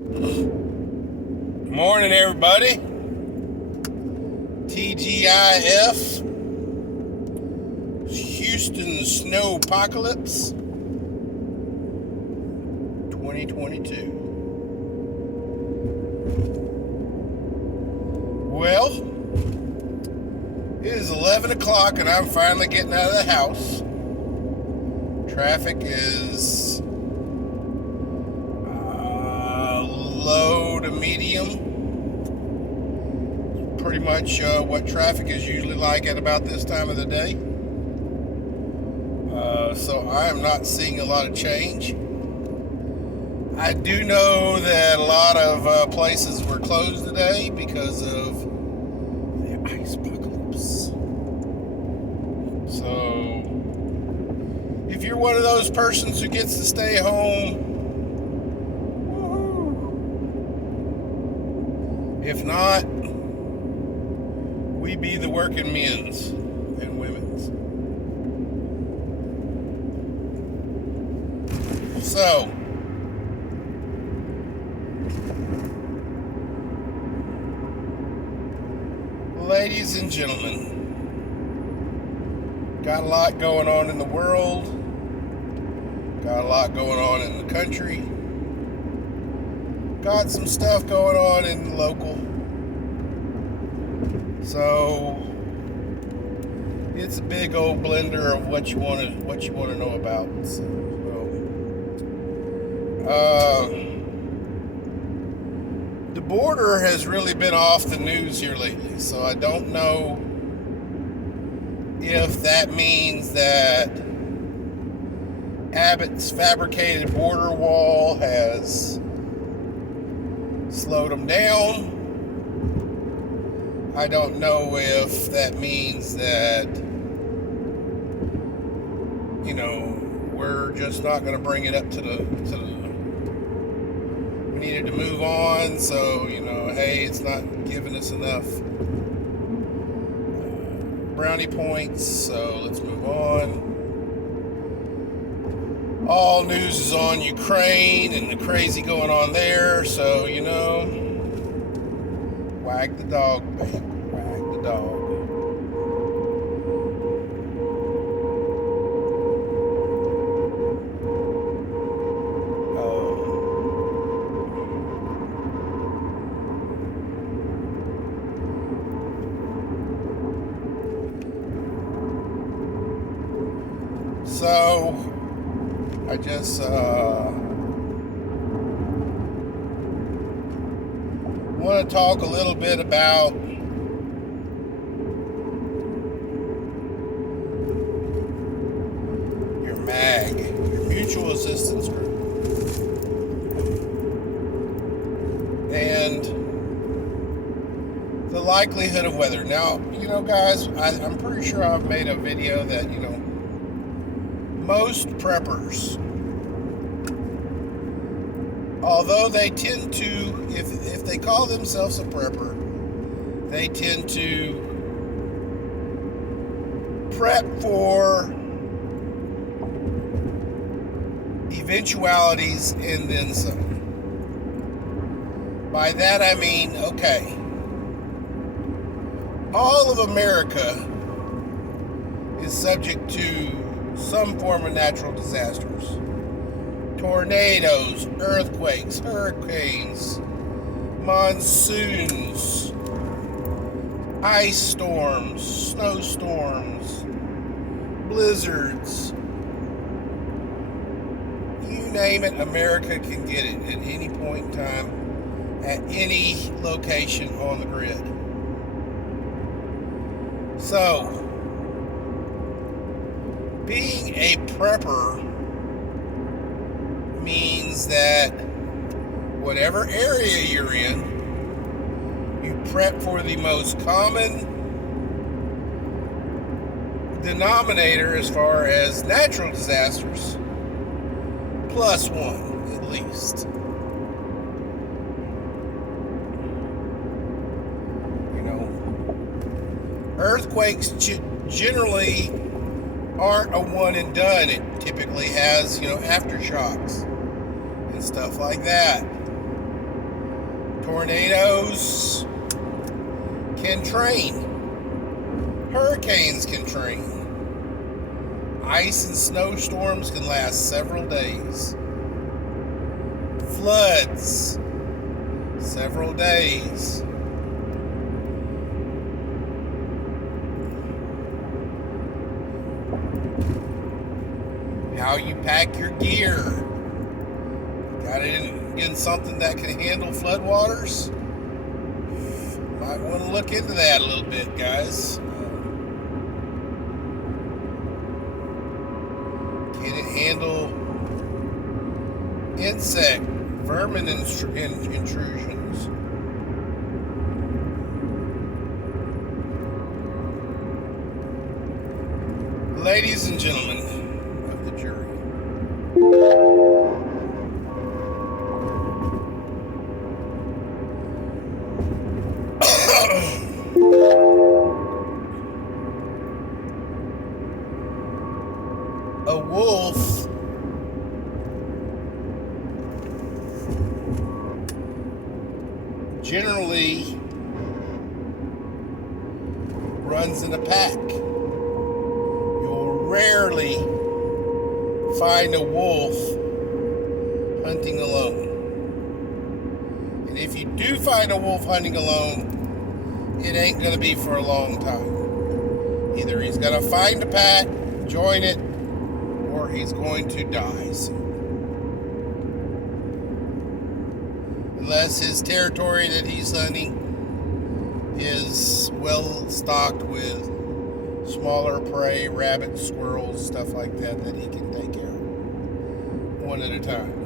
Morning, everybody. TGIF, Houston Snow Apocalypse 2022. Well, it is 11 o'clock and I'm finally getting out of the house. Traffic is low to medium. Pretty much what traffic is usually like at about this time of the day. So I am not seeing a lot of change. I do know that a lot of places were closed today because of the ice apocalypse. So if you're one of those persons who gets to stay home, woo-hoo. If not, we be the working men's and women's. So, ladies and gentlemen, got a lot going on in the world, got a lot going on in the country, got some stuff going on in the local. So it's a big old blender of what you want to know about. So, the border has really been off the news here lately, so I don't know if that means that Abbott's fabricated border wall has slowed them down. I don't know if that means that, we're just not going to bring it up to the we needed to move on, so, hey, it's not giving us enough brownie points, so let's move on. All news is on Ukraine and the crazy going on there, so, wag the dog, babe. Wag the dog. So, I just want to talk a little bit about your MAG, your Mutual Assistance Group, and the likelihood of weather. Now, guys, I'm pretty sure I've made a video that, most preppers, although they tend to, if they call themselves a prepper, they tend to prep for eventualities and then some. By that I mean, okay, all of America is subject to some form of natural disasters. Tornadoes, earthquakes, hurricanes, monsoons, ice storms, snowstorms, blizzards. You name it, America can get it at any point in time, at any location on the grid. So, being a prepper means that whatever area you're in, you prep for the most common denominator as far as natural disasters, plus one at least. Earthquakes generally aren't a one and done. It typically has, aftershocks and stuff like that. Tornadoes can train. Hurricanes can train. Ice and snowstorms can last several days. Floods, several days. How you pack your gear. Got it in something that can handle floodwaters? Might want to look into that a little bit, guys. Can it handle insect, vermin intrusions? Ladies and gentlemen of the jury, a wolf generally runs in a pack. You'll rarely find a wolf hunting alone. And if you do find a wolf hunting alone, it ain't going to be for a long time. Either he's going to find a pack, join it, or he's going to die soon. Unless his territory that he's hunting is well stocked with smaller prey, rabbits, squirrels, stuff like that he can take care of one at a time.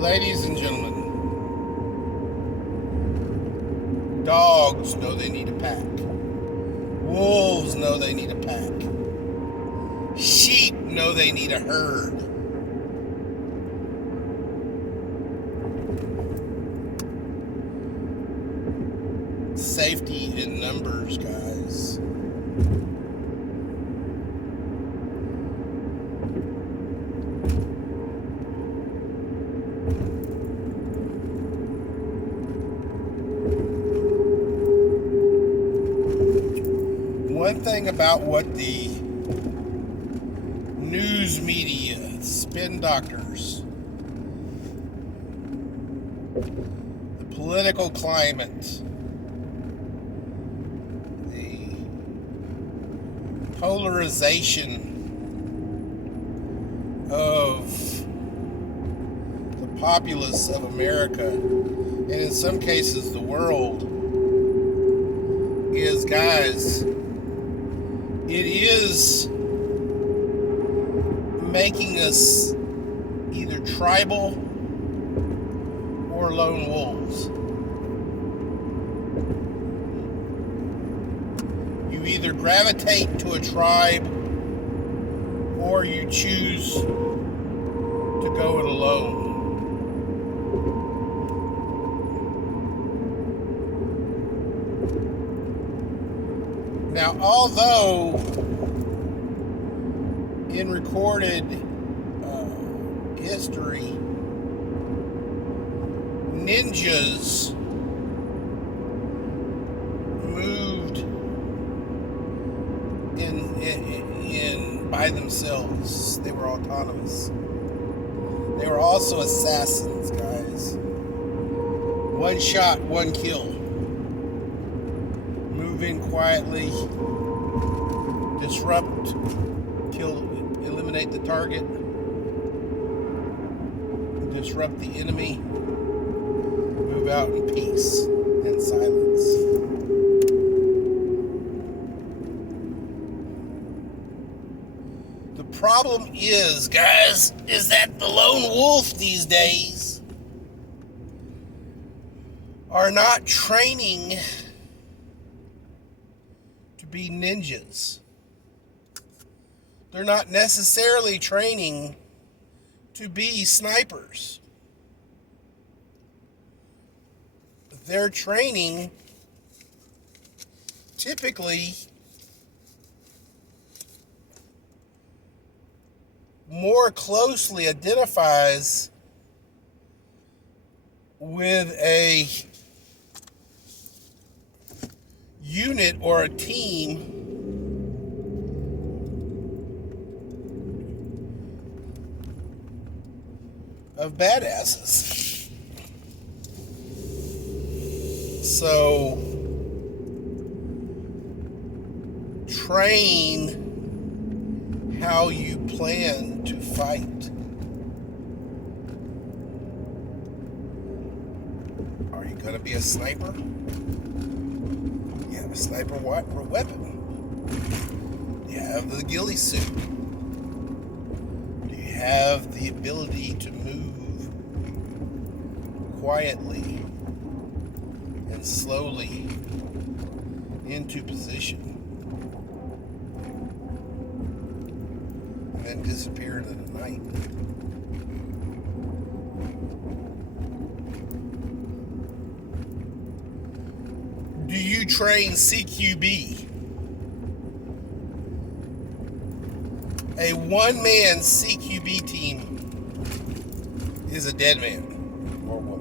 Ladies and gentlemen, dogs know they need a pack. Wolves know they need a pack. Sheep know they need a herd. Safety in numbers, guys. One thing about what the news media, spin doctors, the political climate, the polarization of the populace of America, and in some cases the world, is, guys, it is making us either tribal or lone wolves. You either gravitate to a tribe or you choose to go it alone. Now, although in recorded history, ninjas moved in by themselves. They were autonomous. They were also assassins, guys. One shot, one kill. Move in quietly, disrupt, kill, eliminate the target, disrupt the enemy, move out in peace and silence. The problem is, guys, is that the lone wolf these days are not training to be ninjas. They're not necessarily training to be snipers. They're training typically more closely identifies with a unit or a team of badasses. So, train how you plan to fight. Are you going to be a sniper? You have a sniper weapon. You have the ghillie suit. Do you have the ability to move quietly and slowly into position and then disappear into the night? Do you train CQB? A one-man CQB team is a dead man or woman.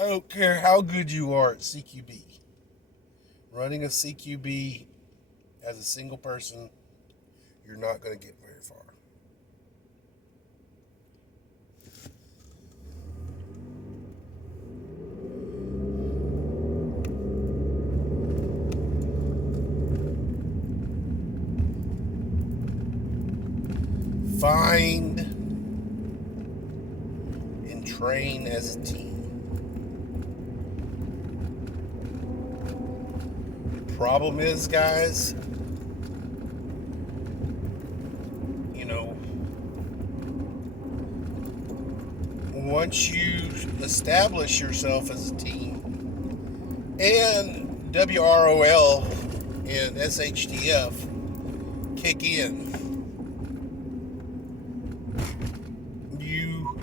I don't care how good you are at CQB. Running a CQB as a single person, you're not going to get very far. Find and train as a team. The problem is, guys, once you establish yourself as a team, and WROL and SHTF kick in, you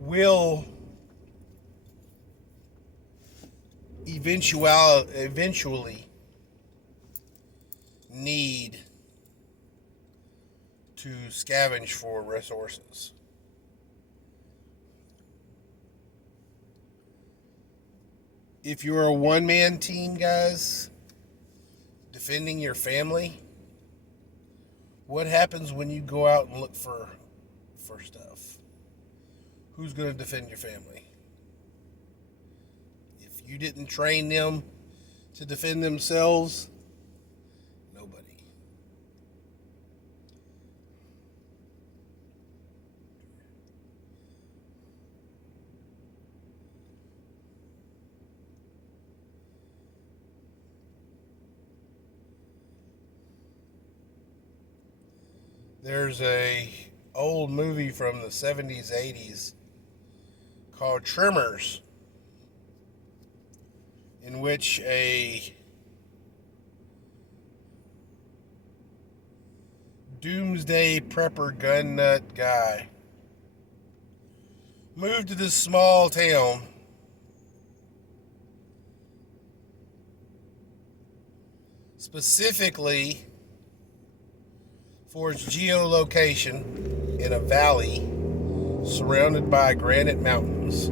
will eventually need to scavenge for resources. If you're a one-man team, guys, defending your family, what happens when you go out and look for stuff? Who's going to defend your family? If you didn't train them to defend themselves, nobody. There's a old movie from the 70s, 80s called Tremors, in which a doomsday prepper gun nut guy moved to this small town specifically for its geolocation in a valley surrounded by granite mountains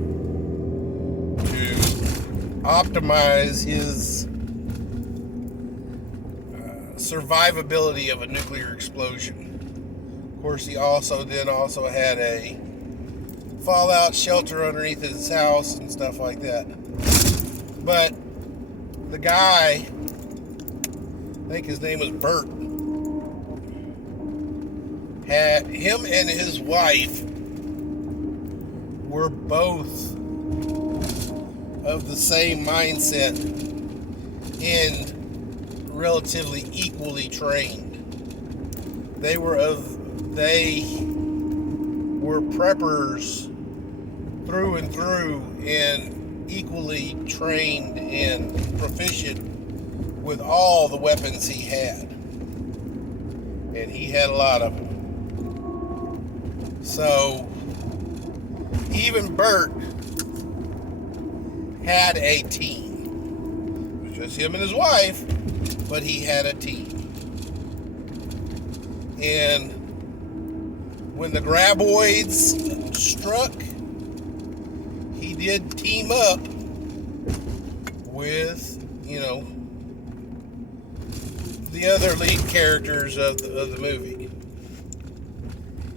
to optimize his survivability of a nuclear explosion. Of course, he also had a fallout shelter underneath his house and stuff like that. But the guy, I think his name was Bert, him and his wife were both of the same mindset and relatively equally trained. They were preppers through and through and equally trained and proficient with all the weapons he had. And he had a lot of them. So Even Bert had a team. It was just him and his wife, but he had a team. And when the graboids struck, he did team up with, the other lead characters of the movie.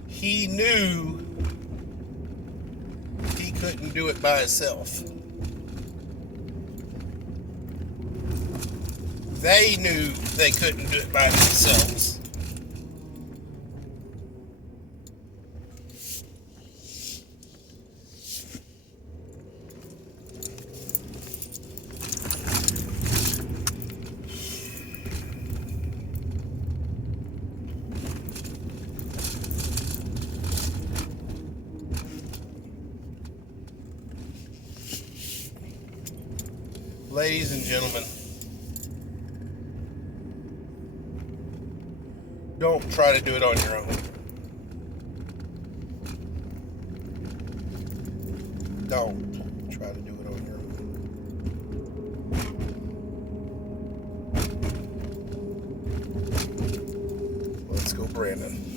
He knew he couldn't do it by himself. They knew they couldn't do it by themselves. Ladies and gentlemen, don't try to do it on your own. Don't try to do it on your own. Let's go, Brandon.